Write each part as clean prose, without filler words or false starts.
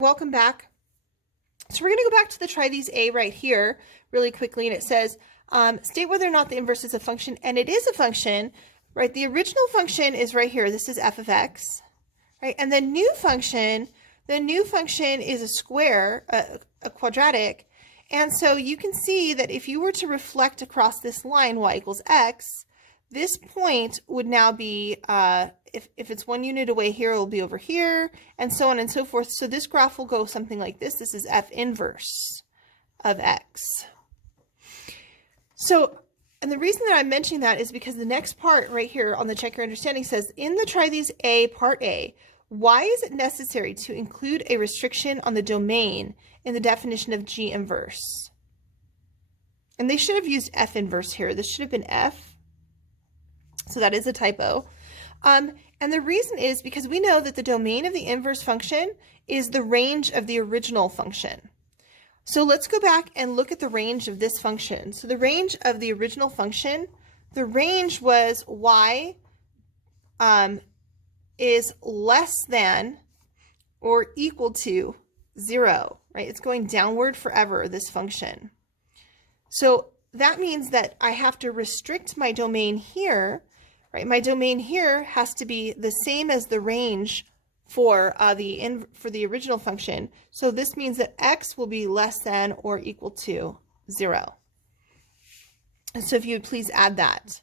Welcome back. So we're going to go back to the try these A right here really quickly, and it says state whether or not the inverse is a function, and it is a function, right? The original function is right here. This is f of x, right? And the new function is a square, a quadratic, and so you can see that if you were to reflect across this line y equals x, this point would now be, if it's 1 unit away here, it will be over here, and so on and so forth. So this graph will go something like this. This is f inverse of x. So, and the reason that I'm mentioning that is because the next part right here on the check your understanding says, in the try these A, part A, why is it necessary to include a restriction on the domain in the definition of G inverse? And they should have used f inverse here. This should have been f. So that is a typo. And the reason is because we know that the domain of the inverse function is the range of the original function. So let's go back and look at the range of this function. So the range of the original function, the range was y is less than or equal to 0, right? It's going downward forever, this function. So that means that I have to restrict my domain here. Right, my domain here has to be the same as the range for the original function. So this means that x will be less than or equal to 0. So if you would please add that.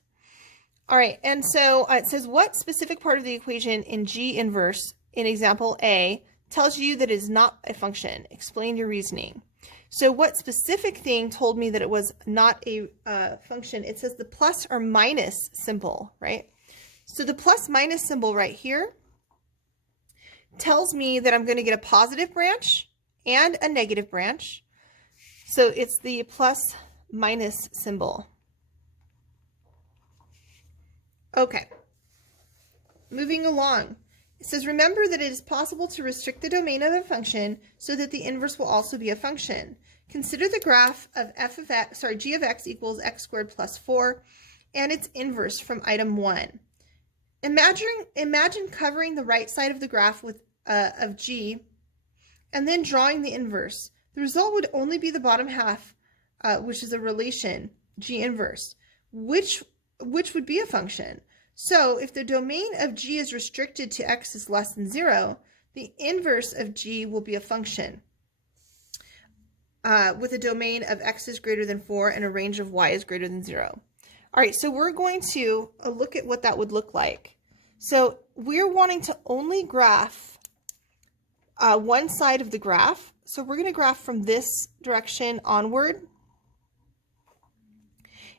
All right, and so it says what specific part of the equation in G inverse in example A tells you that it is not a function? Explain your reasoning. So what specific thing told me that it was not a function? It says the plus or minus symbol, right? So the plus minus symbol right here tells me that I'm going to get a positive branch and a negative branch. So it's the plus minus symbol. Okay, moving along. It says, remember that it is possible to restrict the domain of a function so that the inverse will also be a function. Consider the graph of g of x equals x squared plus 4 and its inverse from item 1. Imagine covering the right side of the graph with of g and then drawing the inverse. The result would only be the bottom half, which is a relation, g inverse, which would be a function. So if the domain of g is restricted to x is less than 0, the inverse of g will be a function with a domain of x is greater than 4 and a range of y is greater than 0. All right, so we're going to look at what that would look like. So we're wanting to only graph one side of the graph. So we're going to graph from this direction onward.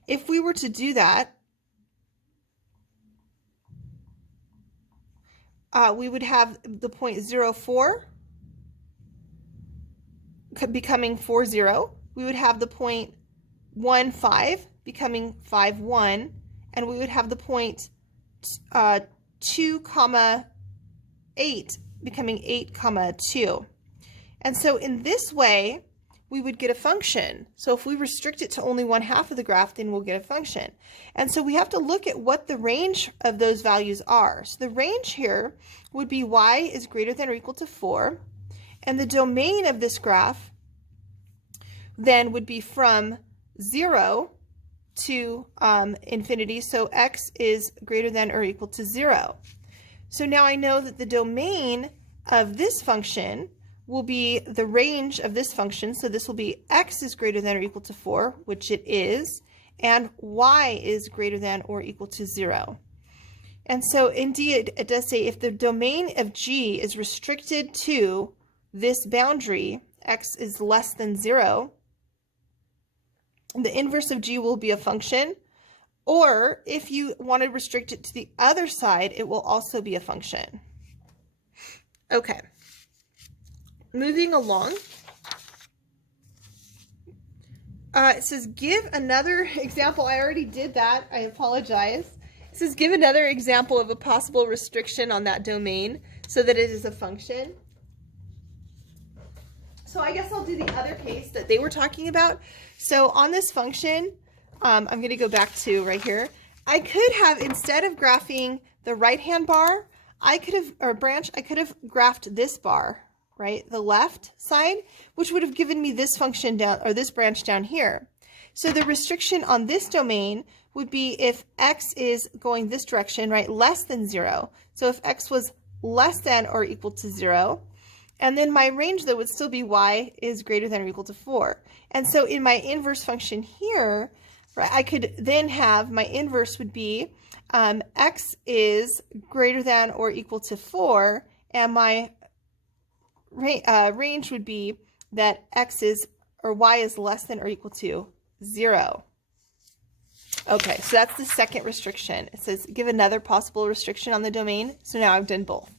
If we were to do that, we would have the point 0, 4 becoming 4, 0. We would have the point 1, 5 becoming 5, 1. And we would have the point 2, 8 becoming 8, 2. And so in this way, we would get a function. So if we restrict it to only one half of the graph, then we'll get a function. And so we have to look at what the range of those values are. So the range here would be y is greater than or equal to 4. And the domain of this graph then would be from 0 to infinity. So x is greater than or equal to 0. So now I know that the domain of this function will be the range of this function. So this will be x is greater than or equal to 4, which it is, and y is greater than or equal to 0. And so indeed, it does say if the domain of G is restricted to this boundary, x is less than 0, the inverse of G will be a function. Or if you want to restrict it to the other side, it will also be a function. Okay. Moving along, it says give another example. I already did that. I apologize. It says give another example of a possible restriction on that domain so that it is a function. So I guess I'll do the other case that they were talking about. So on this function, I'm going to go back to right here. I could have, instead of graphing the right-hand bar, I could have, or branch, I could have graphed this bar right? The left side, which would have given me this function down, or this branch down here. So the restriction on this domain would be if x is going this direction, right, less than 0. So if x was less than or equal to 0, and then my range, though, would still be y is greater than or equal to 4. And so in my inverse function here, right, I could then have my inverse would be x is greater than or equal to 4, and my range would be that x is, or y is less than or equal to 0. Okay, so that's the second restriction. It says give another possible restriction on the domain. So now I've done both.